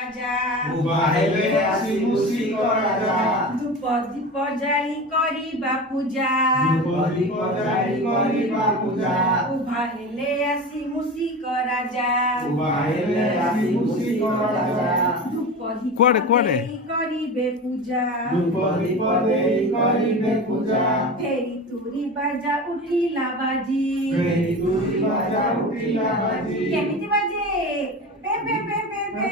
ରାଜା ବାହେଲେ ଆସି ମୁସିକ ରାଜା ଧୂପ ଦୀପ ଜାଳି କରିବା ପୂଜା ଧୂପ ଦୀପ ଜାଳି କରିବା ପୂଜା ବାହେଲେ ଆସି ମୁସିକ ରାଜା ବାହେଲେ ଆସି ମୁସିକ ରାଜା ଧୂପ ଦୀପ କୁଆଡେ କୁଆଡେ ଦେଇ କରିବେ ପୂଜା ଧୂପ ଦୀପ ଦେଇ କରିବେ ପୂଜା ଫେରି ତୁରି ବାଜା ଉଠିଲା ବାଜି ଫେରି ତୁରି ବାଜା ଉଠିଲା ବାଜି କେମିତି ବାଜେ pay pay pay pay pay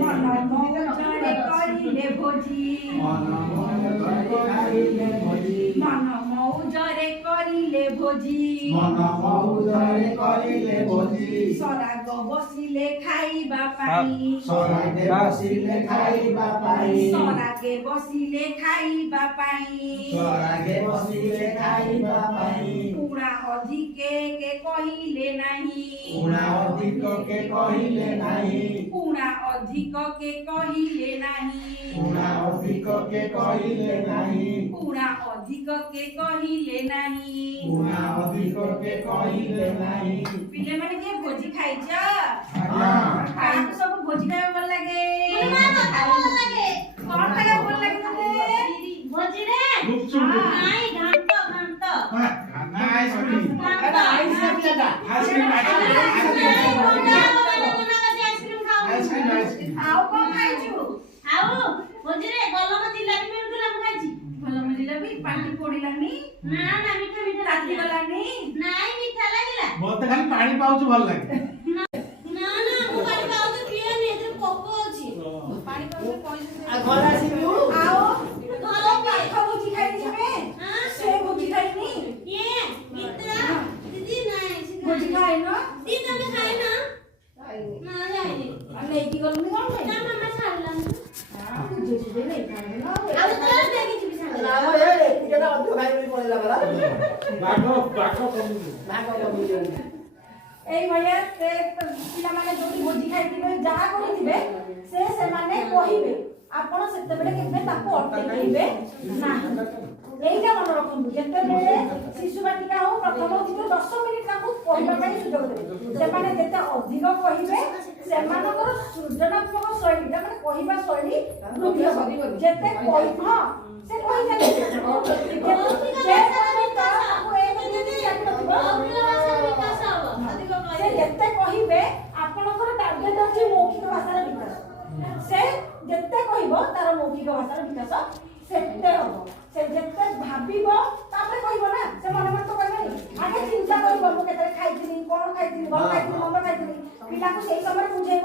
ମନ ମଉଜରେ କରିଲେ ଭୋଜି ମନ ମଉଜରେ କରିଲେ ଭୋଜି ମନ ମଉଜରେ କରିଲେ ଭୋଜି ମନ ମଉଜରେ କରିଲେ ଭୋଜି ସରାଗ ବସିଲେ ଖାଇବା ପାଇଁ ସରାଗେ ବସିଲେ ଖାଇବା ପାଇଁ ସରାଗେ ବସିଲେ ଖାଇବା ପାଇଁ ସରାଗେ ବସିଲେ ଖାଇବା ପାଇଁ ପୁଣା ଅଧିକେ କେ କହିଲେ ନାହିଁ ପୁଣା ଅଧିକ କେ କହିଲେ ନାହିଁ ପୁଣା ଅଧିକ କେ କହିଲେ ନାହିଁ ପୁଣା ଅଧିକ କେ କହିଲେ ନାହିଁ ପୁଣା ଅଧିକ କେ କହିଲେ ନାହିଁ ପୁଣା ଅଧିକ କେ କହିଲେ ନାହିଁ ପିଲାମାନେ କିଏ ଭୋଜି ଖାଇଛ ଆଜ୍ଞା କାହାକୁ ସବୁ ଭୋଜି ଖାଇବାକୁ ଭଲ ଲାଗେ କଣ ଖାଇବାକୁ ଭଲ ଲାଗେ ତତେ ଭୋଜିରେ ଗୁପଚୁପ ନାଇଁ ଘାଣ୍ଟ ଘାଣ୍ଟ ଆଇସ୍କ୍ରିମ ଆଇସ୍କ୍ରିମ ଆଇସ୍କ୍ରିମ ଆଉ କଣ ଖାଇଛୁ ଆଉ ଭୋଜିରେ ଗଲମ ଜିଲାପି ମିଳୁଥିଲା ମୁଁ ଖାଇଛି ଭଲ ମିଳିଲା ବି ପାଟି ପୋଡିଲାନି ନା ନା ମିଠା ମିଠା ରାତି ଲାଗିଲା ଗଲାନି ନାଇଁ ମିଠା ଲାଗିଲା ମତେ ଖାଲି ପାଣି ପାଉଛୁ ଭଲ ଲାଗେ ନା ନା ମୁଁ ପାଣି ପାଉଛୁ ପିଏନି ଏଥିରେ ପୋକ ଅଛି ପାଣି ପାଉଛୁ ପଇସା ଆଉ ଘରେ ଆସିବୁ ଆଉ ଭଲ ପାଖ ଭୋଜି ଖାଇଥିବେ ସେ ଭୋଜି ଖାଇନି ଇଏ ଗୀତା ଦିଦି ନାଇଁ ଭୋଜି ଖାଇନ ଦିଦି ତମେ ଖାଇନା ନା ଯାଇନି ଆଉ ନେଇକି ଗଲୁନି କଣ ପାଇଁ ତା ମାମା ଛାଡ଼ିଲାନି ବୁଝେଇ ନେଇଥାନ୍ତି ନା ଆଉ ତୋର ନେଇକି ଯିବି ସାଙ୍ଗରେ ନା ଏ ଏତିକିଟା ଅଧିକ ଖାଇ ବୋଲି ପଳେଇଲା ପରା ଭାଗ କମିଯିବନି ଏଇଭଳିଆ ସେ ପିଲାମାନେ ଯୋଉଠି ଭୋଜି ଖାଇଥିବେ ଯାହା କରିଥିବେ ସେମାନେ କହିବେ ଆପଣ ସେତେବେଳେ କେବେ ତାକୁ ଅଟକେଇବେ ନାହିଁ ଏଇଟା ମନେ ରଖନ୍ତୁ ଯେତେବେଳେ ଶିଶୁ ବାଟିକା ହଉ ପ୍ରଥମ ଦ୍ୱିତୀୟ 10 ମିନିଟ୍ ତାଙ୍କୁ କହିବା ପାଇଁ ସୁଯୋଗ ଦେବେ ସେମାନେ ଯେତେ ଅଧିକ କହିବେ ସେମାନଙ୍କର ସୃଜନାତ୍ମକ ଶୈଳୀଟା ମାନେ କହିବା ଶୈଳୀ ବୃଦ୍ଧି ହେବ ଯେତେ ହଁ ସେ କହିଦେଲେ ସେ ଯେତେ କହିବେ ଆପଣଙ୍କର ଟାର୍ଗେଟ ଅଛି ମୌଖିକ ଭାଷାର ବିକାଶ ସେ ଯେତେ କହିବ ତାର ମୌଖିକ ଭାଷାର ବିକାଶ ସେତେ ହବ ସେ ଯେତେ ଭାବିବ ତାପରେ କହିବ ନା ସେ ମନେ ମନେ ତ କହିବନି ଆଗେ ଚିନ୍ତା କରିବ ମୁଁ କେତେବେଳେ ଖାଇଥିଲି କଣ ଖାଇଥିଲି ଭଲ ଖାଇଥିଲି ମନ୍ଦ ଖାଇଥିଲି ପିଲାକୁ ସେଇ ସମୟରେ ବୁଝେଇବ